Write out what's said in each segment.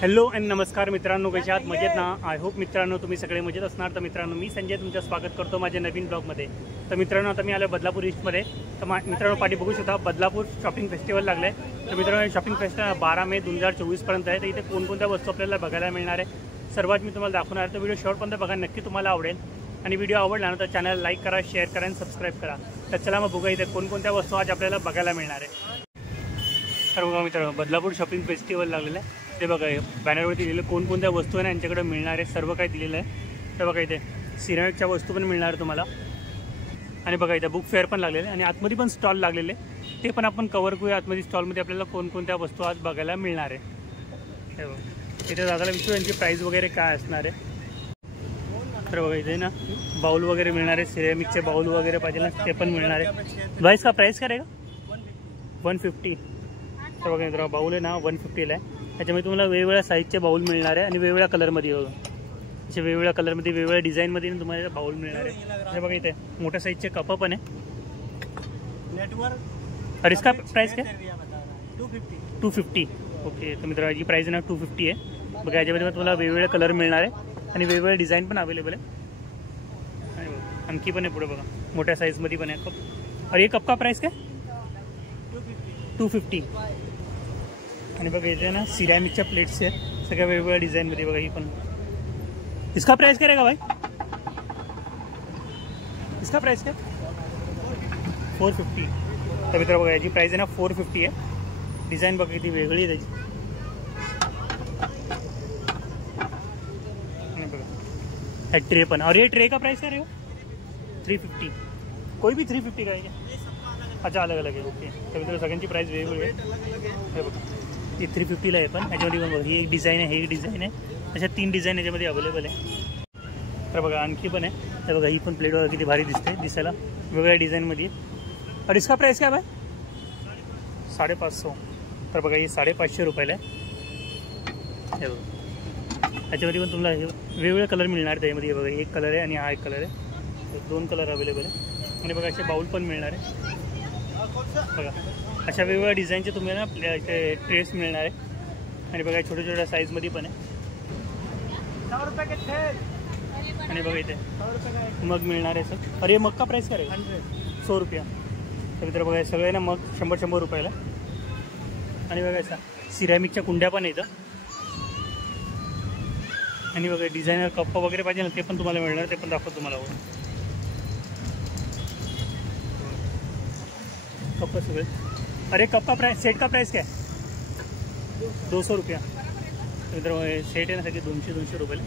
Hello and नमस्कार मित्रांनो, कशा आहात? मजेत ना? आय होप मित्रांनो तुम्ही सगळे मजेत असणार. तर मित्रांनो, मी संजय तुमचं स्वागत करतो माझ्या नवीन ब्लॉगमध्ये. तर मित्रांनो, आता मी आलो बदलापूर ईस्टमध्ये. तर मित्रांनो, पाठी बघू शकता बदलापूर शॉपिंग फेस्टिवल लागलं आहे. तर मित्रांनो, शॉपिंग फेस्टिवल 12 मे 2024 पर्यंत आहे. तर इथे कोणकोणत्या वस्तू आपल्याला बघायला मिळणार आहे सर्वात मी तुम्हाला दाखवणार आहे. तर व्हिडिओ शेवटपर्यंत बघा, नक्की तुम्हाला आवडेल. आणि व्हिडिओ आवडला ना तर चॅनल लाईक करा, शेअर करा आणि सबस्क्राईब करा. तर चला मग बघा इथे कोणकोणत्या वस्तू आज आपल्याला बघायला मिळणार आहे. तर बघा मित्रांनो, बदलापूर शॉपिंग फेस्टिवल लागलेलं आहे. ते बघा बॅनरवरती दिलेलं कोणकोणत्या वस्तू आहे ना यांच्याकडे मिळणार आहे, सर्व काही दिलेलं आहे. तर बघा इथे सिरामिकच्या वस्तू पण मिळणार तुम्हाला. आणि बघा इथे बुक फेअर पण लागलेले आहे आणि आतमध्ये पण स्टॉल लागलेले, ते पण आपण कवर करूया. आतमध्ये स्टॉलमध्ये आपल्याला कोणकोणत्या वस्तू आज बघायला मिळणार आहे. हे बघा इथे दादाला विचारू यांची प्राईस वगैरे काय असणार आहे. तर बघा इथे ना बाउल वगैरे मिळणार आहे, सिरेमिकचे बाउल वगैरे पाहिजे ना ते पण मिळणार आहे. भाई इसका प्राइस करेगा 150. तर बघा मित्रांनो, बाउल आहे ना 150ला आहे. त्याच्यामध्ये तुम्हाला वेगवेगळ्या साईजचे बाउल मिळणार आहे आणि वेगवेगळ्या कलरमध्ये बघा, असे वेगवेगळ्या कलरमध्ये वेगवेगळ्या डिझाईनमध्ये तुम्हाला बाउल मिळणार आहे. हे बघा इथे मोठ्या साईजचे कप पण आहे. और इसका प्राइस काय? 250. ओके. तर मित्रांनो याची प्राइस आहे ना 250 आहे. बघा याच्यामध्ये तुम्हाला वेगवेगळे कलर मिळणार आहे आणि वेगवेगळे डिझाईन पण अवेलेबल आहे. आणि बघा आणखी पण आहे पुढे बघा, मोठ्या साईजमध्ये पण आहे कप. और ये कप का प्राइस काय? 250. आणि बघा इथे ना सिरॅमिकच्या प्लेट्स आहेत सगळ्या वेगवेगळ्या डिझाईनमध्ये. बघा ही पण. इसका प्राइस काय रहेगा भाई? इसका प्राइस काय? 450. तर मित्र बघा याची प्राइस आहे ना 450 आहे. डिझाईन बघा किती वेगळी आहे त्याची. आणि बघा ट्रे पण. और ये ट्रे का प्राइस काय रहेगा? 350. कोई भी 350 का आहे क्या? अच्छा अलग अलग आहे. ओके. तर मित्र सगळ्यांची प्राइस वेगवेगळी आहे. हे बघा ती 350ला आहे. पण याच्यामध्ये पण बघा ही एक डिझाईन आहे, ही एक डिझाईन आहे, अशा 3 डिझाईन याच्यामध्ये अवेलेबल आहे. तर बघा आणखी पण आहे. तर बघा ही पण प्लेट वगैरे किती भारी दिसते दिसायला, वेगवेगळ्या डिझाईनमध्ये. और इसका प्राइस काय बाय? 550. तर बघा ही 550 रुपयाला आहे. हे बघा याच्यामध्ये पण तुम्हाला वेगवेगळे कलर मिळणार त्यामध्ये. बघा एक कलर आहे आणि हा एक कलर आहे, 2 कलर अवेलेबल आहे. आणि बघा असे बाउल पण मिळणार आहे. बघा अशा वेगवेगळ्या डिझाईनचे तुम्हाला इथे ट्रेस मिळणार आहे. आणि बघा छोट्या छोट्या साईजमध्ये पण आहे. आणि बघा इथे मग मिळणार आहे सर. अरे मग का प्राइस काय आहे? 100 रुपया. तर मित्र बघा सगळे ना मग 100 रुपयाला. आणि बघा असा सिरॅमिकच्या कुंड्या पण येतं. आणि बघा डिझायनर कप वगैरे पाहिजे ना ते पण तुम्हाला मिळणार, ते पण दाखवतो तुम्हाला. कप सगळे. अरे कप का प्राइस, सेट का प्राइस क्या है? 200 रुपया. मित्र सेट आहे ना सगळे 200 रुपयाला.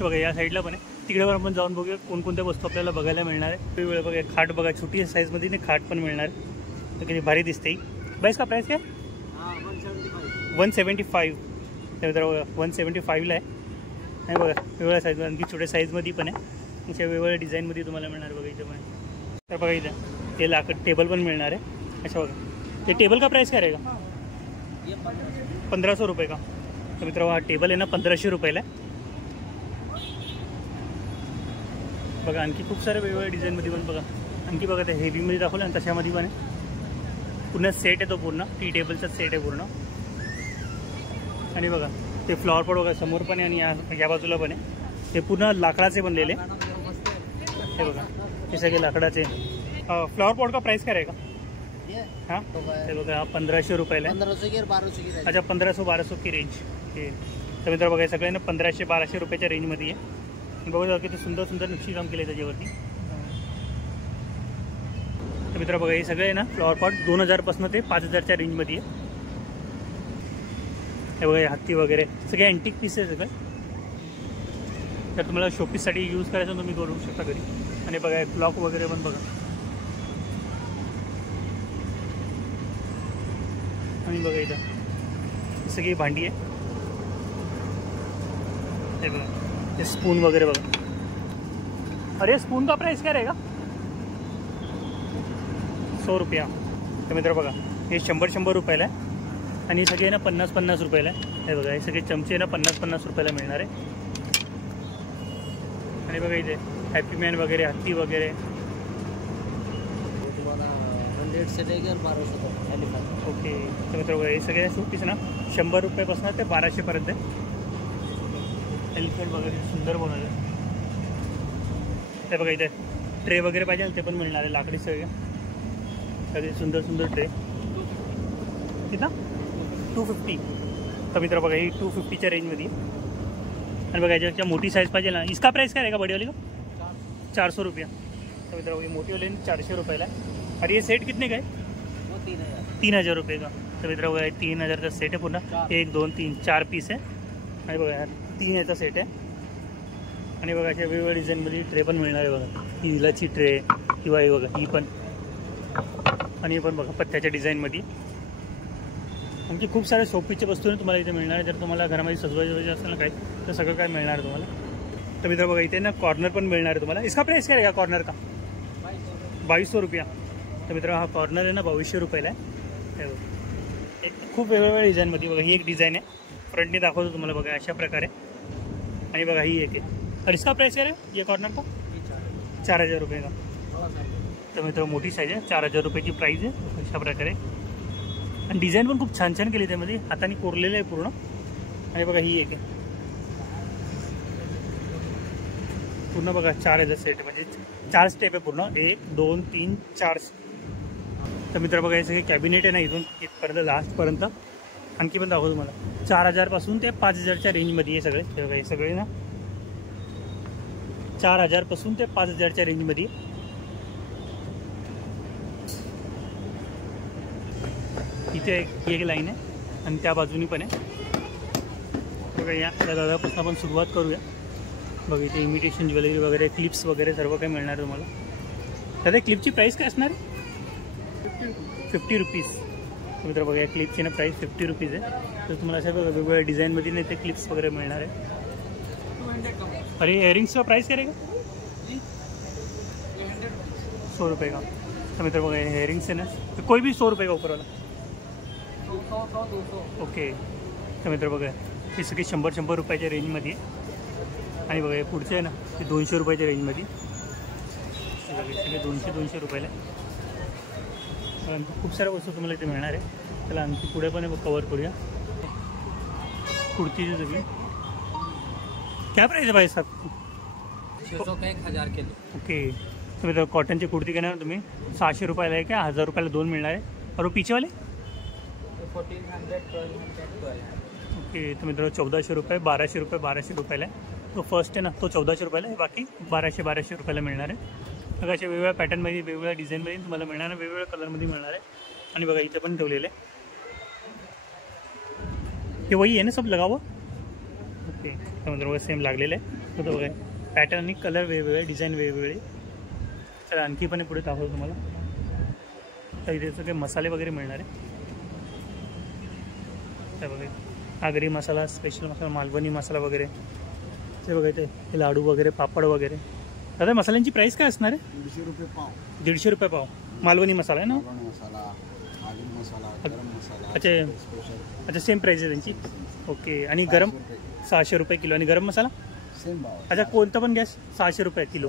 बघा या साईडला पण आहे, तिकडे पण आपण जाऊन बघूया कोणकोणत्या वस्तू आपल्याला बघायला मिळणार आहे. वेगवेगळं बघा खाट बघा, छोटी साईजमध्ये नाही खाट पण मिळणार आहे. तर किती भारी दिसते. बाईस का प्राइस काय? 175. तर मित्र बघा 175ला आहे. आणि बघा वेगवेगळ्या साईजमध्ये, आणखी छोट्या साईजमध्ये पण आहे, अशा वेगवेगळ्या डिझाईनमध्ये तुम्हाला मिळणार. बघा इथे पण. तर बघा इथं ते लाकड टेबल पण मिळणार आहे. अच्छा बघा ते टेबल का प्राइस काय रहेगा? 1500 रुपये का. तर मित्र हा टेबल आहे ना 1500 रुपयाला आहे. बघा आणखी खूप सारे वेगवेगळ्या डिझाईनमध्ये पण बघा. आणखी बघा ते हेवीमध्ये दाखवलं आणि तशामध्ये पण आहे. पूर्ण सेट आहे तो, पूर्ण टी टेबलचा सेट आहे पूर्ण. आणि बघा ते फ्लॉवर पॉट बघा समोर पण आहे आणि या बाजूला पण आहे. ते पूर्ण लाकडाचे बनलेले. हे बघा हे सगळे लाकडाचे. फ्लॉवर पॉट का प्राइस काय रहेगा? हाँ ते बघा 1500 रुपयाला. 1200. अच्छा 1500-1200 की रेंज. हे तर मित्र बघा सगळे ना 1500-1200 रुपयाच्या रेंजमध्ये आहे. बघा किती सुंदर सुंदर नक्षीकाम केलं आहे त्याच्यावरती. तर मित्र बघा हे सगळे ना फ्लॉवर पॉट 2000पासून ते 5000च्या रेंजमध्ये आहे. हे बघा हत्ती वगैरे सगळे अँटिक पीस आहे सगळे. तर तुम्हाला शोपीससाठी यूज करायचं तुम्ही करू शकता घरी. आणि बघा क्लॉक वगैरे पण बघा. आणि बघा इथं सगळी भांडी आहे. हे बघा ते स्पून वगैरे बघा. अरे स्पून का प्राइस काय रहेगा? 100 रुपया. तर मित्र बघा हे 100 रुपयाला आहे. आणि सगळे ना 50 रुपयाला आहे. हे बघा हे सगळे चमचे ना 50 रुपयाला मिळणार आहे. आणि बघा इथे हॅपी मॅन वगैरे, हत्ती वगैरे. 800 से लेकर 1200 तक एलिफेंट। ओके तर मित्रांनो हे सगळे शोपीस ना 100 रुपयापासून ते 1200 पर्यंत एलिफंट वगैरे सुंदर बनवलं. ते बघा इथे ट्रे वगैरे पाहिजे ना ते पण मिळणार आहे लाकडी सगळे सुंदर सुंदर ट्रे. कितना 250. तर मित्र बघा ही 250च्या रेंजमध्ये. आणि बघा याच्यापेक्षा मोठी साईज पाहिजे ना इसका प्राइस काय आहे का बड़ी वाली का 400 रुपया. तर मित्र ये मोटी वाली 400 रुपयाला आहे. और ये सेट कितने का है 3000 रुपये का. तर मित्र बघा 3000चा सेट आहे पूर्ण. 1 2 3 4 पीस आहे. आणि बघा यार 3 याचा सेट आहे. आणि बघा अशा वेगवेगळ्या डिझाईनमध्ये ट्रे पण मिळणार आहे. बघा ही हिलाची ट्रे किंवा हे बघा ही पण. आणि हे पण बघा पत्त्याच्या डिझाईनमध्ये. आणखी खूप सारे शोपीसच्या वस्तू तुम्हाला इथे मिळणार आहे. जर तुम्हाला घरामध्ये सजवायचे असेल ना काही तर सगळं काय मिळणार आहे तुम्हाला. तर मित्र बघा इथे ना कॉर्नर पण मिळणार आहे तुम्हाला. इसका प्राइस काय आहे का कॉर्नर का 2200 रुपया. तर मित्र हा कॉर्नर आहे ना 2200 रुपयाला आहे. एक खूप वेगवेगळ्या डिझाईनमध्ये. बघा ही एक डिझाईन आहे फ्रंटने दाखवतो तुम्हाला बघा अशा प्रकारे. आणि बघा ही एक आहे. और इसका प्राइस काय आहे ये कॉर्नर का 4000 रुपये का. तर मित्र मोठी साईज आहे 4000 रुपयाची प्राईस आहे अशा प्रकारे. आणि डिझाईन पण खूप छान छान केली त्यामध्ये हाताने कोरलेलं आहे पूर्ण. आणि बघा ही एक आहे पूर्ण बघा 4000 सेट म्हणजे 4 स्टेप आहे पूर्ण 1 2 3 4. तर मित्र बघा हे सगळे कॅबिनेट आहे ना इथून इथपर्यंत लास्टपर्यंत. आणखी पण दाखवतो तुम्हाला 4000 पासून ते 5000च्या रेंजमध्ये हे सगळे. बघा हे सगळे ना 4000 पासून ते 5000च्या रेंजमध्ये. इथे एक लाईन आहे आणि त्या बाजूनी पण आहे. बघा या दादापासून आपण सुरुवात करूया. बघा इथे इमिटेशन ज्वेलरी वगैरे क्लिप्स वगैरे सर्व काही मिळणार आहे तुम्हाला. दादा क्लिपची प्राईस काय असणार आहे 50 रुपीज. मित्र बघा या क्लिपची ना प्राईस 50 रुपीज आहे. तर तुम्हाला अशा बघा वेगवेगळ्या डिझाईनमध्ये ना इथे क्लिप्स वगैरे मिळणार आहे. अरे इयरिंग्सचा प्राईस काय का 100 रुपये का. तर मित्र बघा इयरिंग्स आहे ना कोई भी 100 रुपये का ऊपर वाला. ओके तर मित्र बघा हे सगळे 100 रुपयाच्या रेंजमध्ये. आणि बघा हे पुढचे आहे ना ते 200 रुपयाच्या रेंजमध्ये. सगळे 200 रुपयाला. आणखी खूप साऱ्या वस्तू तुम्हाला इथे मिळणार आहे. त्याला आणखी पुढे पण कवर करूया. कुर्तीची सगळी क्या प्राइस है भाई साहब 600 का 1000 किलो. ओके तर मित्र कॉटनची कुर्ती घेणार तुम्ही 600 रुपयाला आहे का 1000 रुपयाला 2 मिळणार आहे. और वो पीछे वाले 1400 1200. ओके तर मित्र 1400 रुपये 1200 रुपये 1200 रुपयाला आहे. तो फर्स्ट आहे ना तो 1400 रुपयाला आहे. बाकी 1200 रुपयाला मिळणार आहे. बघा अशा वेगवेगळ्या पॅटर्नमध्ये वेगवेगळ्या डिझाईनमध्ये तुम्हाला मिळणार आहे. वेगवेगळ्या कलरमध्ये मिळणार आहे. आणि बघा इथे पण ठेवलेलं आहे हे वही आहे ना सब लगावं. ओके तर मित्र बघा सेम लागलेलं आहे. तर बघा पॅटर्न आणि कलर वेगवेगळे डिझाईन वेगवेगळे. तर आणखी पण पुढे दाखवतो तुम्हाला. तर इथे सगळे मसाले वगैरे मिळणार आहे. तर बघा आगरी मसाला स्पेशल मसाला मालवणी मसाला वगैरे. ते बघा इथे हे लाडू वगैरे पापड वगैरे. दादा मसाल्यांची प्राईस काय असणार आहे 150 रुपये पाव. 150 रुपये पाव. मालवणी मसाला आहे ना. मसाला आगरी मसाला गरम मसाला. अच्छा सेम प्राईस आहे त्यांची. ओके आणि गरम 600 रुपये किलो. आणि गरम मसाला सेम भाव. अच्छा कोणता पण गॅस 600 रुपये किलो.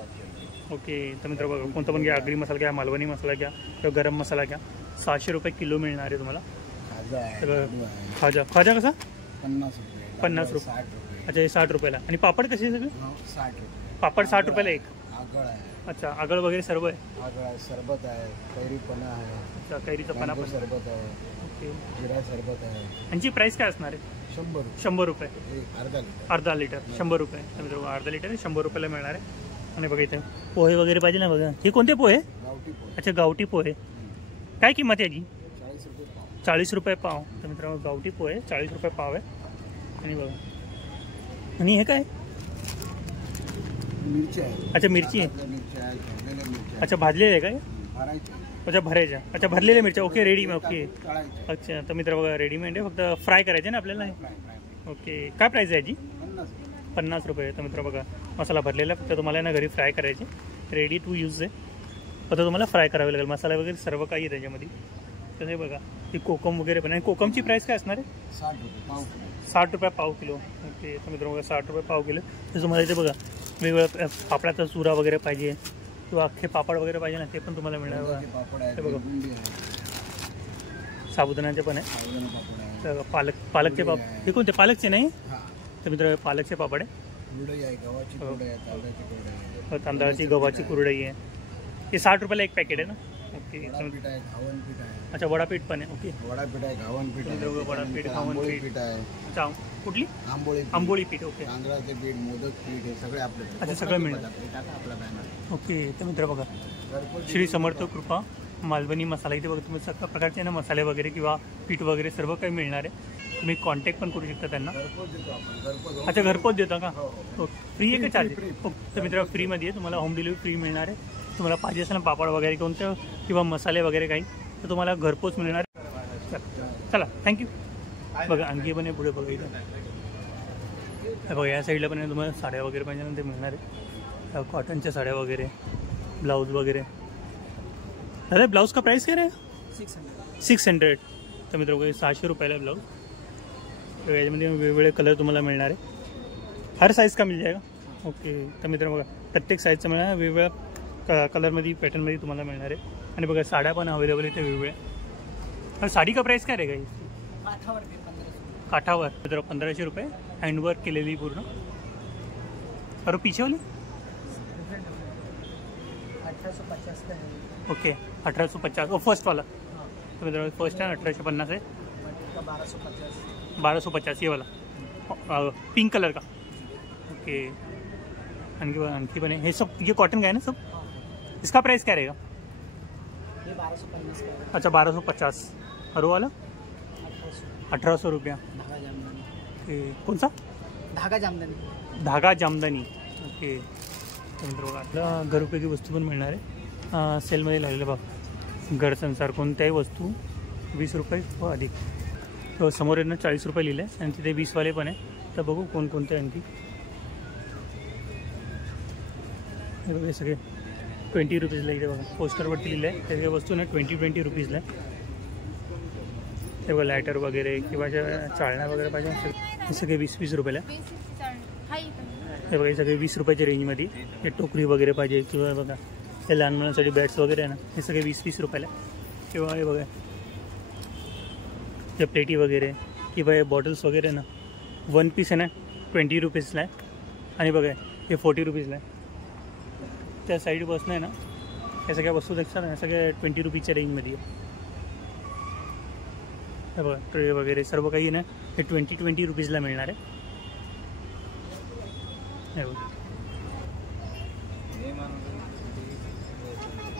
ओके तर मित्र बघा कोणता पण घ्या आगरी मसाला घ्या मालवणी मसाला घ्या किंवा गरम मसाला घ्या 600 रुपये किलो मिळणार आहे तुम्हाला. खाजा कसा 50 रुपये. अच्छा हे 60 रुपयाला. आणि पापड कसे सगळे 60 रुपये. पापड 60 रुपयाला एक. आगळ आहे. अच्छा आगळ वगैरे सर्व आहे. आगळ आहे सरबत आहे कैरी पना आहे. अच्छा कैरीचा पना पण सरबत आहे. ओके जिरा सरबत आहे. यांची प्राईस काय असणार आहे 100 रुपये. अर्धा लिटर 100 रुपये. मित्र अर्धा लिटर 100 रुपयाला मिळणार आहे. आणि बघा इथे पोहे वगैरे पाहिजे ना बघा. हे कोणते पोहे गावठी पोहे. अच्छा गावठी पोहे. काय किंमत आहे याची 40 रुपये पाव. 40 रुपये पाव. तर मित्रांनो गावठी पोहे 40 रुपये पाव आहे. आणि बघा आणि हे काय मिरची आहे. अच्छा मिरची आहे. अच्छा भाजलेले आहे काय अच्छा भरायच्या. अच्छा भरलेल्या मिरच्या. Okay ready okay. अच्छा तर मित्र बघा रेडीमेड आहे फक्त फ्राय करायचे ना आपल्याला. ओके काय प्राईस आहे याची 50 रुपये. तर मित्र बघा मसाला भरलेला फक्त तुम्हाला ना घरी फ्राय करायचे. रेडी टू यूज आहे फक्त तुम्हाला फ्राय करावे लागेल. मसाला वगैरे सर्व काही आहे त्याच्यामध्ये. तर हे बघा ही कोकम वगैरे पण आहे. कोकमची प्राईस काय असणार आहे 60 रुपये पाव किलो. ओके तर मित्र बघा 60 रुपये पाव किलो. तर तुम्हाला इथे बघा वेगवेगळ्या पापडाचा चुरा वगैरे पाहिजे किंवा अख्खे पापड वगैरे पाहिजे ना ते पण तुम्हाला मिळणार उडदाचे पापड आहेत, हे बघा. बुंदी आहे, साबुदाण्याचे पण आहे. साबुदाणा पापड आहे. तर पालकचे पापड हे कोणते पालकचे नाही हा, तर मित्र पालकचे पापड आहे. कुरडई आहे, गव्हाची कुरडई आहे, तांदळाची कुरडई आहे. तांदळाची गव्हाची कुरडई आहे. हे 60 रुपयाला एक पॅकेट आहे ना. ओके. वडापीठ आहे, घावन पीठ आहे. अच्छा वडापीठ पण आहे. ओके. वडापीठ आहे, घावन पीठ आहे. दोघं वडापीठ, त्याच्यानंतर घावन आंबोळी पीठ. पीठ आहे. अच्छा कुठली आंबोळी आंबोळी पीठ. ओके. तांदळाचे पीठ, मोदक पीठ हे सगळे आपल्याकडे. अच्छा, सगळं मिळेल. टाका आपला बॅनर. ओके. तर मित्र बघा घरपोच श्री समर्थ कृपा मालवणी मसाला इथे बघा तुम्ही सगळ्या प्रकारचे ना मसाले वगैरे किंवा पीठ वगैरे सर्व काही मिळणार आहे. तुम्ही कॉन्टॅक्ट पण करू शकता त्यांना. घरपोच देतो आपण. घरपोच अच्छा घरपोच देता का? हो, हो. फ्री आहे का चार्ज? फ्री. तर मित्र फ्रीमध्ये आहे. तुम्हाला होम डिलिव्हरी फ्री मिळणार आहे. तुम्हाला पाहिजे असेल ना पापड वगैरे कोणतं किंवा मसाले वगैरे काही तर तुम्हाला घरपोच मिळणार आहे. चला थँक्यू. बघा आणखी पण आहे पुढे बघा इथं. हे बघा या साईडला पण आहे तुम्हाला साड्या वगैरे पाहिजे ना ते मिळणार आहे. कॉटनच्या साड्या वगैरे ब्लाऊज वगैरे. अरे ब्लाउज का प्राइस क्या रहेगा? 600. तर मित्र बघा 600 रुपयाला ब्लाऊज. तर याच्यामध्ये वेगवेगळे कलर तुम्हाला मिळणार आहे. हर साईज का मिल जाएगा. ओके. तर मित्र बघा प्रत्येक साईजचं मिळणार वेगवेगळ्या कलरमध्ये पॅटर्नमध्ये तुम्हाला मिळणार आहे. आणि बघा साड्या पण अवेलेबल इथे वेगवेगळ्या. और साड़ी का प्राइस काय रहेगा? काठावर मित्र 1500 रुपये. हँडवर्क केलेली पूर्ण. और पीछे वाली 1850 का है. ओके 1850. वो फर्स्ट वाला तो मित्र फर्स्ट है 1850 है. 1250 ये वाला पिंक कलर का. ओके. आणखी पण आहे. हे सब ये कॉटन का है ना सब. इसका प्राइस क्या रहेगा? ये 1250 का है. अच्छा 1250. और वो वाला 1800 रुपया. धागा जामदानी. ओके. कौन सा? धागा जामदानी. धागा जामदानी. ओके. तर मित्र बघा आपल्याला घरउपयोगी वस्तू पण मिळणार आहे. सेलमध्ये लागलेलं बघ घरसंसार कोणत्याही वस्तू 20 रुपये व अधिक. तर समोर आहे ना 40 रुपये लिहिले आहे आणि तिथे 20 वाले पण आहे. तर बघू कोणकोणते आणखी. हे बघा सगळे 20 रुपीजला इथे बघा पोस्टरवरती लिहिलं आहे. त्या सगळ्या वस्तू ना 20 रुपीजला आहे. ते बघा लायटर वगैरे किंवा ज्या चाळण्या वगैरे पाहिजे हे सगळे 20 रुपयाला. हे बघा हे सगळे 20 रुपयाच्या रेंजमध्ये. हे टोकरी वगैरे पाहिजे किंवा बघा हे लहान मुलांसाठी बॅट्स वगैरे आहे ना हे सगळे 20 रुपयाला. किंवा हे बघा हे प्लेटी वगैरे किंवा हे बॉटल्स वगैरे ना 1 पीस आहे ना 20 रुपीजला आहे. आणि बघा हे 40 रुपीजला आहे. त्या साईड बसणं आहे ना या सगळ्या वस्तू देखतात ना सगळ्या 20 रुपीजच्या रेंजमध्ये आहे. हे बघा ट्रे वगैरे सर्व काही ना हे 20 रुपीजला मिळणार आहे. हे बघा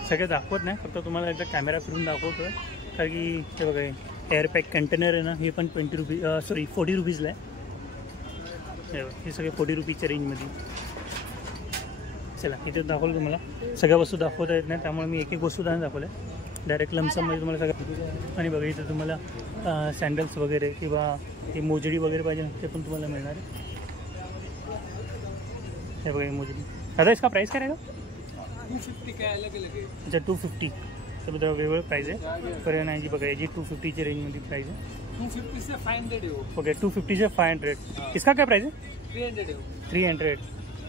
सगळं दाखवत नाही फक्त तुम्हाला एकदा कॅमेरा फिरून दाखवतो आहे. कारण की हे बघा एअरपॅक कंटेनर आहे ना हे पण 40 रुपीजला आहे. हे बघा हे सगळे 40 रुपीजच्या रेंजमध्ये. चला इथे दाखवलं तुम्हाला सगळ्या वस्तू दाखवता येत नाही त्यामुळे मी एक एक वस्तू दाखवलं आहे. डायरेक्ट लमसममध्ये तुम्हाला सगळं. आणि बघा इथं तुम्हाला सँडल्स वगैरे किंवा हे मोजडी वगैरे पाहिजे ते पण तुम्हाला मिळणार आहे. हे बघा हे मोजडी. दादा इसका प्राइस काय रहेगा? 250 का अलग अलग है. अच्छा 250. तर मित्र वेगवेगळं प्राईज आहे. पर्याय नाही जी बघा याची 250च्या रेंजमध्ये प्राईज आहे. 250 से 500 है वो. ओके 250 से 500. इसका काय प्राईज आहे? 300 है वो. 300.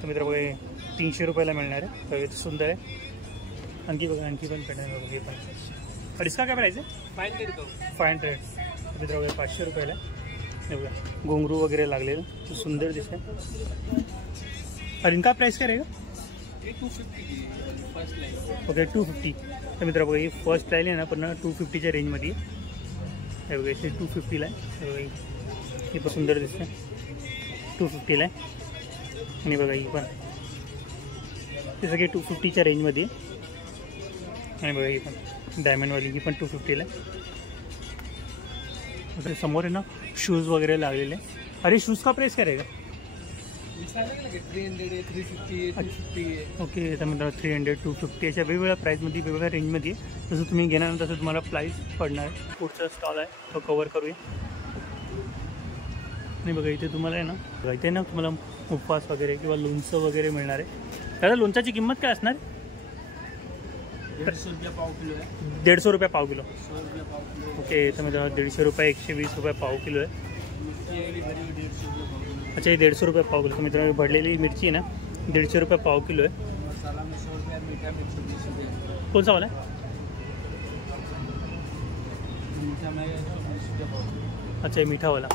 तर मित्र बघा हे 300 रुपयाला मिळणार आहे. तर हे सुंदर आहे. आणखी बघा आणखी पण पॅटर्न बघा हे पण. और इसका काय प्राईज आहे? 500 का. 500. मित्र बघा 500 रुपयाला. हे बघा घुंगरू वगैरे लागलेलं तो सुंदर दिसतं. और इनका प्राइस क्या रहेगा? ये 250 की फर्स्ट लाइन. ओके 250. तर मित्र बघा ही फर्स्ट लाईन आहे ना पण 250च्या रेंजमध्ये. हे बघा इथे 250ला आहे. हे बघा ही पण सुंदर दिसते 250ला आहे. आणि बघा ही पण हे सगळे 250च्या रेंजमध्ये. आणि बघा ही पण डायमंडवाली ही पण 250ला आहे. समोर आहे ना शूज वगैरे लागलेले. अरे शूज का प्राइस काय रहेगा? 300 है, 350 है, 250 है. ओके तर मित्रांनो 300 250 अशा वेगवेगळ्या प्राईजमध्ये वेगवेगळ्या रेंजमध्ये जसं तुम्ही घेणार तसं तुम्हाला प्राईस पडणार आहे. पुढचा स्टॉल आहे तो कवर करूया. आणि बघा इथे तुम्हाला आहे ना इथे ना तुम्हाला उपवास वगैरे किंवा लोणचं वगैरे मिळणार आहे. त्याला लोणच्याची किंमत काय असणार? 150 रुपया पाव किलो है. 150 रुपये पाव किलो. 100 रुपया पाव किलो. ओके तर मित्रांनो 150 रुपये 120 रुपये पाव किलो आहे. ये भी भरी हुई 150 रुपया पाव किलो. अच्छा ये 150 रुपये पाव किलो. तर मित्रांनो भरलेली मिरची आहे ना 150 रुपये पाव किलो आहे. मसाला में 100 रुपया मीठा में 120 रुपये, कौन सा वाला है? मीठा में 120 रुपये पाव। अच्छा, मीठावाला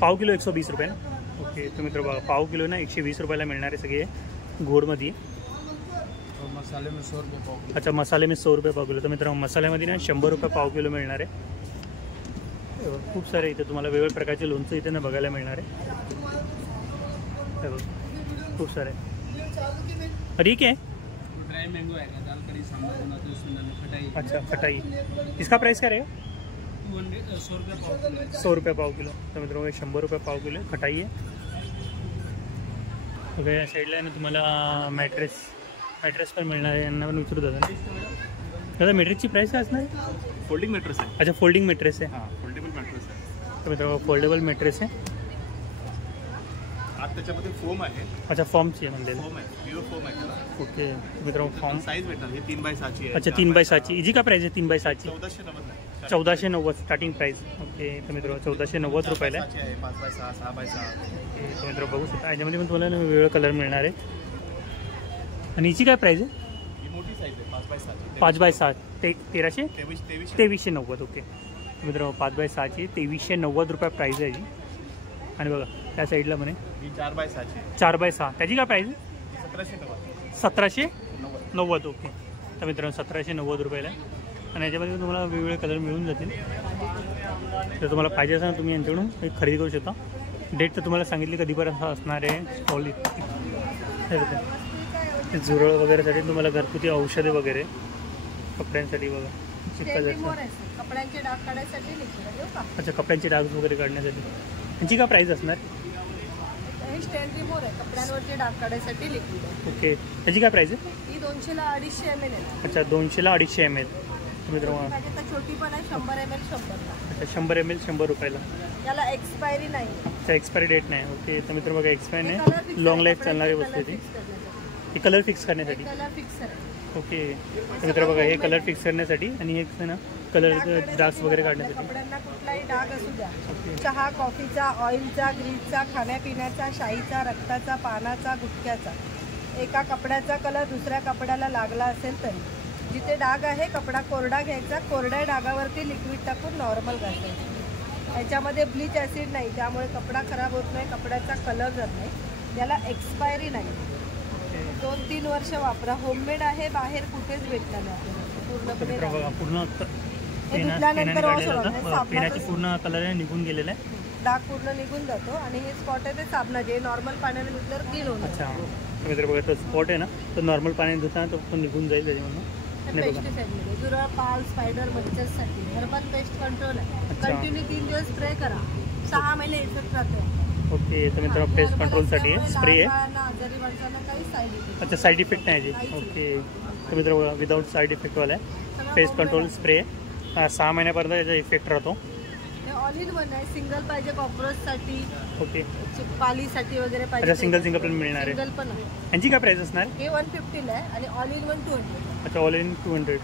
पाव किलो 120 रुपये ना. ओके, तर मित्र बघा पाव किलो ना 120 रुपयाला मिळणारे सगळे गोडमध्ये. और मसाले में 100 रुपये पाव किलो। अच्छा, मसाले में 100 रुपये पाव किलो. तर मित्रांनो मसाल्यामध्ये ना 100 रुपये पाव किलो मिळणार आहे. खूप सारे इथे तुम्हाला वेगवेगळ्या प्रकारचे लोणचं इथे ना बघायला मिळणार आहे. हे बघ, खूप सारे. और ये क्या है? ड्राई मैंगो आएगा, दाल करी सांभर बनाते हैं उसमें डालना, खटाई। अच्छा, खटाई. इसका प्राइस क्या रहेगा? 100 रुपये पाव किलो। 100 रुपये पाव किलो. तर मित्रांनो 100 रुपये पाव किलो खटाई आहे. ओके, या साईडला आहे ना तुम्हाला मॅट्रेस पण मिळणार आहे. यांना पण विचारू दादा मॅट्रेसची प्राईस काय असणार आहे? फोल्डिंग मॅट्रेस आहे. अच्छा, फोल्डिंग मॅट्रेस आहे. हां, फोल्डेबल मॅट्रेस आहे. तर मित्रांनो फोल्डेबल मॅट्रेस आहे. आत त्याच्यामध्ये फोम आहे. अच्छा, फॉर्मची आहे म्हणलेलं. फोम आहे, प्युअर फोम आहे त्याला. ओके मित्रांनो फॉर्म. साईज भेटणार. हे 3x6 ची आहे. अच्छा, 3x6 हिची का प्राईस आहे? 3x6 1490 आहे. 1490 स्टार्टिंग प्राईस. ओके, तर मित्रांनो 1490 रुपयाला आहे. 4x6 आहे, 5x6, 6x6. ओके, तर मित्रांनो बघू शकता याच्यामध्ये पण तुम्हाला वेगवेगळे कलर मिळणार आहे. आणि हिची काय प्राईस आहे? ही मोठी साईज आहे, 5x6 ची. 5x6 ते 1300 2390. 2390. ओके, मित्रांनो 5x6 ची 2390 रुपये प्राईस आहे याची. आणि बघा त्या साईडला म्हणे ही 4x6 ची आहे. 4x6 त्याची काय प्राईस आहे? 1790. 1790. ओके, तर मित्रांनो 1790 रुपयाला आहे. आणि याच्यामध्ये तुम्हाला वेगवेगळे कलर मिळून जातील. तर तुम्हाला पाहिजे असेल ना तुम्ही यांच्याकडून एक खरेदी करू शकता. डेट तर तुम्हाला सांगितली कधीपर्यंत असणार आहे स्टॉल. झुरळ वगैरेसाठी तुम्हाला घरगुती औषधे वगैरे, कपड्यांसाठी बघा कपड्यांचे डाग काढण्यासाठी लिक्विड देऊ का? अच्छा, कपड्यांचे डाग वगैरे काढण्यासाठी. यांची काय प्राईस असणार? हे स्टँड रिमोर आहे, कपड्यांवरचे डाग काढण्यासाठी लिक्विड आहे. ओके, त्याची काय प्राईस आहे? ही 200ला 250 ml आहे. अच्छा, 200ला 250 ml. मित्रांनो पाहिजे तर छोटी पण आहे, 100 ml 100ला. अच्छा, 100 ml 100 रुपयाला. याला एक्सपायरी नाही. अच्छा, एक्सपायरी डेट नाही. ओके, तर मित्र बघा एक्सपायरी नाही, लॉंग लाईफ चालणारी वस्तू आहे ती. हे कलर फिक्स करण्यासाठी. कलर फिक्स आहे. ओके, तर मित्र बघा हे कलर फिक्स करण्यासाठी आणि हे ना कलर डार्क्स वगैरे काढण्यासाठी. कपड्यांना कुठलाही डाग असू द्या, चहा, कॉफीचा, ऑइलचा, ग्रीजचा, खाण्यापिण्याचा, शाईचा, रक्ताचा, पानाचा, गुटख्याचा, एका कपड्याचा कलर दुसऱ्या कपड्याला लागला असेल तरी जिथे डाग आहे कपडा कोरडा घ्यायचा, कोरड्या डागावरती लिक्विड टाकून नॉर्मल घालायचं. याच्यामध्ये ब्लीच ॲसिड नाही, त्यामुळे कपडा खराब होत नाही, कपड्याचा कलर जात नाही. याला एक्सपायरी नाही. 2-3 वर्ष वापरा. होममेड आहे, बाहेर कुठेच भेटणार नाही आपल्याला. पूर्णपणे मित्र बघा पूर्ण हे धुतल्यानंतर wash होणार नाही. पेनाची साबणाचं पूर्ण कलर निघून गेलेला आहे. डाग पूर्ण निघून जातो. आणि हे स्पॉट आहे ते साबणाचे, नॉर्मल पाण्याने धुतल्यावर क्लीन होणार. अच्छा, मित्र बघा तो स्पॉट आहे ना, तो नॉर्मल पाण्याने धुताना तो पण निघून जाईल त्याच्यामधून. नाही बघा पेस्टिसाइडमध्ये झुरळ, पाल, स्पायडर, मच्छरसाठी हर्बल पेस्ट कंट्रोल आहे. अच्छा. कंटिन्यू 3 दिवस स्प्रे करा, 6 महिने इफेक्ट राहतो. ओके, तर मित्र पेस्ट कंट्रोलसाठी आहे, स्प्रे आहे. आजारी माणसांना काही साईड इफेक्ट. अच्छा, साईड इफेक्ट नाही याची. ओके, तर मित्र बघा विदाऊट साईड इफेक्टवाला आहे. पेस्ट कंट्रोल स्प्रे आहे. 6 महिन्यापर्यंत याचा इफेक्ट राहतो. हे ऑल इन वन आहे. सिंगल पाहिजे कॉक्रोचसाठी, ओके, पालीसाठी वगैरे अच्छा पाहिजे. सिंगल पण मिळणार आहे. सिंगल पण आहे. यांची काय प्राईस असणार? हे 150 ला आहे आणि ऑल इन वन 200. अच्छा, ऑल इन 200.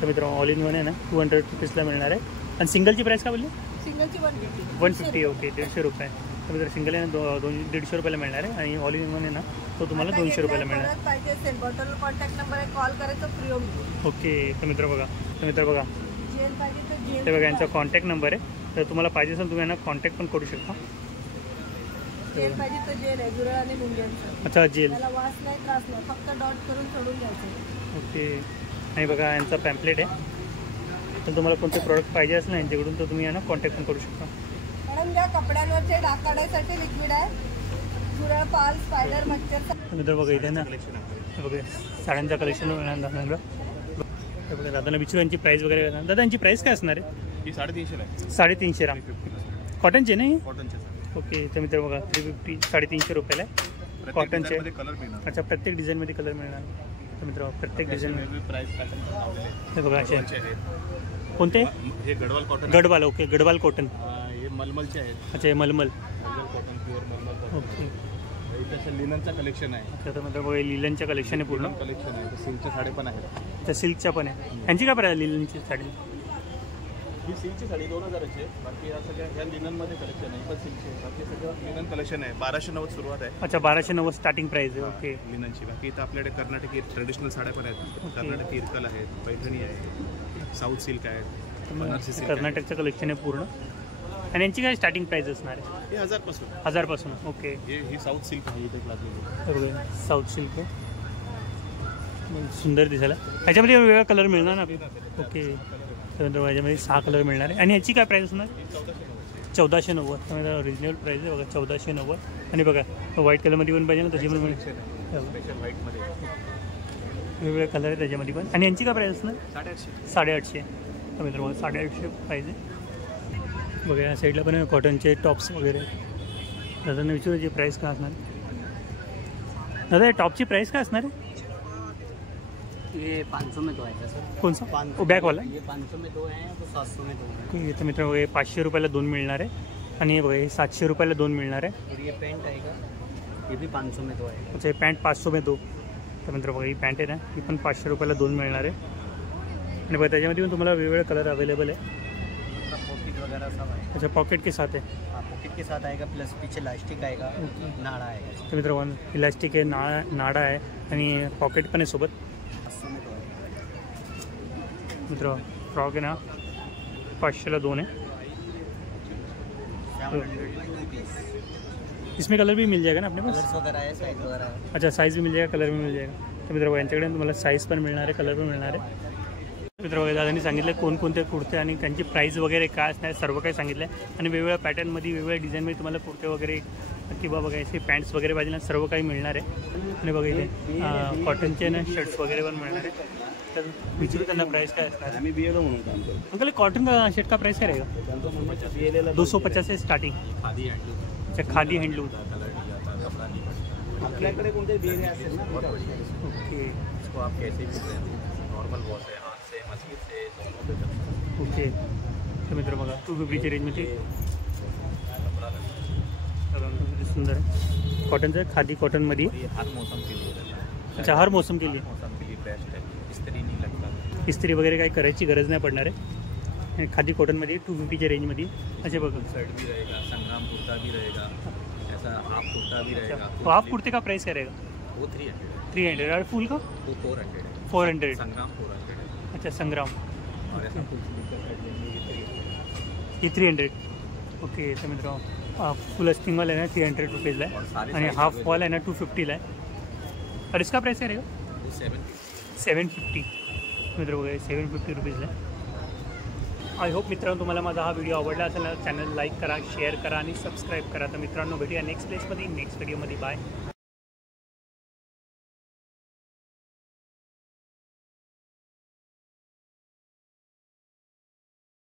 तर मित्र ऑल इन वन आहे ना 200 रुपीजला मिळणार आहे. आणि सिंगलची प्राईस काय बोलली? सिंगलची 150. 150. ओके, 150 रुपये. तर मित्र सिंगल आहे ना 150 रुपयाला मिळणार आहे. आणि ऑल इन वन आहे ना तो तुम्हाला 200 रुपयाला मिळणार आहे. पाहिजे असेल बॉटल कॉन्टॅक्ट नंबर आहे, कॉल करायचं फ्री होम. ओके, तर मित्र बघा जेल पाहिजे तर जेल. ते बघा यांचा कॉन्टॅक्ट नंबर आहे. तर तुम्हाला पाहिजे असेल तुम्ही यांना कॉन्टॅक्ट पण करू शकता. जेल पाहिजे तर जेल आहे, झुरळ आणि मुंग्यांचं. अच्छा, जेल. त्याला वास नाही, त्रास नाही, फक्त डॉट करून सोडून द्यायचं. ओके, आणि बघा यांचा पॅम्पलेट आहे. तर तुम्हाला कोणते प्रॉडक्ट पाहिजे असेल ना यांच्याकडून तर तुम्ही यांना कॉन्टॅक्ट पण करू शकता. मॅडम ज्या कपड्यांवरचे डाग काढायसाठी लिक्विड आहे, झुरळ, पाल, स्पायडर, मच्छर. मित्र बघा इथे ना हे बघा साड्यांचं कलेक्शन मिळणार दादांना. हे बघा दादांना विचारू यांची प्राईस वगैरे काय. दादा यांची प्राईस काय असणार आहे? ही 350 ला आहे. 350 ला. कॉटनचे नाही? कॉटनचे आहे. ओके, तर मित्र बघा 350 350 रुपयाला आहे. कॉटनचे. मध्ये कलर मिळणार. अच्छा, प्रत्येक डिझाईनमध्ये कलर मिळणार. तर मित्र प्रत्येक डिझाईन वेगवेगळे प्राइस पॅटर्न लावलेले आहेत. हे बघा असे आहेत. कोणते? हे Gadwal cotton. Gadwal. Okay, Gadwal cotton. हे मलमलचे आहेत. अच्छा, हे मलमल. मलमल कॉटन, प्युअर मलमल कॉटन. ओके, इथे लिननचं कलेक्शन आहे. अच्छा, तर मित्र बघा लिलनच्या कलेक्शन आहे पूर्ण. कलेक्शन आहे. सिल्कच्या साड्या पण आहेत. अच्छा, सिल्कच्या पण आहे. यांची काय प्राईस लिलनची साडी? ही सिल्कची साडी 2000ची आहे. बाकी या सगळ्या ह्या लिननमध्ये कलेक्शन आहे. पण सिल्कची आहे. बाकी सगळं लिनन कलेक्शन आहे. 1290 सुरुवात आहे अच्छा 1290 स्टार्टिंग प्राईस आहे. ओके लिननची. बाकी इथं आपल्याकडे कर्नाटकी ट्रेडिशनल साड्या पण आहेत. कर्नाटकी इरकल आहेत, पैठणी आहे, साऊथ सिल्क आहेत, बनारसी सिल्क आहे. कर्नाटकचं कलेक्शन आहे पूर्ण. आणि यांची काय स्टार्टिंग प्राईस असणार आहे? हे 1000 पासून. 1000 पासून. ओके ही साऊथ सिल्क आहे इथे लागलेली. साऊथ सिल्क आहे. सुंदर दिसायला. ह्याच्यामध्ये वेगळा कलर मिळणार ना आपल्याला? ओके त्यानंतर याच्यामध्ये 6 कलर मिळणार आहे. आणि याची काय प्राईस असणार? 1490. त्यामध्ये रिजनेबल प्राईस आहे बघा 1490. आणि बघा व्हाईट कलरमध्ये पण पाहिजे ना तशी पण मिळेल. स्पेशल व्हाईटमध्ये वेगवेगळे कलर आहे त्याच्यामध्ये पण. आणि यांची काय प्राईस असणार? 850. 850. तर मित्रांनो 850 प्राईस आहे बघा. या साईडला पण कॉटनचे टॉप्स वगैरे. दादांना विचारायची प्राईस काय असणार? दादा या टॉपची प्राईस काय असणार आहे? ये 500 में दो है सर. कोणसा? ओ बॅकवाला. ये 500 में दो हैं तो 700 में दो हैं. इथं मित्रांनो हे 500 रुपयाला 2 मिळणार आहे. आणि हे बघा हे 700 रुपयाला 2 मिळणार आहे. और ये पैंट आएगा, ये भी 500 में दो है. अच्छा हे पॅन्ट 500 में 2. तर मित्र बघा ही पॅन्ट आहे ना ही पण 500 रुपयाला 2 मिळणार आहे. आणि बघा त्याच्यामध्ये पण तुम्हाला वेगवेगळे कलर अवेलेबल आहे. पॉकेट वगैरह सब आएगा. अच्छा पॉकेट के साथ है. हाँ पॉकेट के साथ आएगा, प्लस पीछे इलास्टिक आएगा, नाड़ा आएगा. तर मित्र इलास्टिक आहे नाडा आहे आणि पॉकेट पण आहे सोबत. 500 में दो है. मित्र फ्रॉक आहे ना 500ला 2 है. 700 2 पीस. इसमें कलर भी मिल जाएगा ना अपने पास? कलर्स वगैरह है, साइज वगैरह है. अच्छा साइज़ भी मिल जाएगा, कलर भी मिल जाएगा. तर मित्र यांच्याकडे तुम्हाला साईज पण मिळणार आहे, कलर पण मिळणार आहे. मित्र दादांनी सांगितलं कोणकोणते कुर्ते आणि त्यांची प्राईस वगैरे काय असणार सर्व काही सांगितलं आहे. आणि वेगवेगळ्या पॅटर्नमध्ये वेगवेगळ्या डिझाईनमध्ये तुम्हाला कुर्ते वगैरे किंवा बघा असे पॅन्ट्स वगैरे पाहिजे ना सर्व काही मिळणार आहे. आणि बघा इथे कॉटनचे ना शर्ट्स वगैरे पण मिळणार आहे. तर विचारू त्यांना प्राईस काय असणार. आम्ही बीएलओ म्हणून काम करतो. अंकल कॉटन का शर्ट का प्राइस क्या रहेगा? 250 से स्टार्टिंग. खादी हँडलूम. अच्छा खादी हँडलूम. कलर जाता कपड़ा नहीं. आपल्याकडे कोणते दिले असेल ना. ओके इसको आप कैसे भी नॉर्मल वॉश है, हाथ से, मशीन से, दोनों पे करते ओके. तर मित्र बघा 250च्या रेंजमध्ये सुंदर आहे. कॉटनचं खादी कॉटनमध्ये. हैं. ये हर मौसम के लिए रहता है. अच्छा हर मौसम के लिए. मौसम के लिए बेस्ट है. इस्त्री नहीं लगता. इस्त्री वगैरे काही करायची गरज नाही पडणार आहे. आणि खादी कॉटनमध्ये 250च्या रेंजमध्ये असे बघा. शर्ट भी रहेगा, संग्राम कुर्ता भी रहेगा, ऐसा हाफ कुर्ता भी रहेगा. तो हाफ कुर्ते का प्राइस क्या रहेगा? वो 300 है. 300 और फुल का? वो 400 है. 400. संग्राम 400 है. अच्छा संग्राम और ऐसा फुल स्लीव का शर्ट लेंगे ये 300 है. ये 300. ओके तर मित्र फुल अस्टिंगवाला आहे ना 300 रुपीजला और आहे. सारे आणि size हाफ available वॉल आहे ना 250ला आहे. और इसका प्राइस क्या रहेगा? वो 750. 750. मित्र वगैरे 750 रुपीजला आहे. आय होप मित्रांनो तुम्हाला माझा हा व्हिडिओ आवडला असेल ना चॅनल लाईक करा, शेअर करा आणि सबस्क्राईब करा. तर मित्रांनो भेटूया नेक्स्ट प्लेसमध्ये नेक्स्ट व्हिडिओमध्ये. बाय.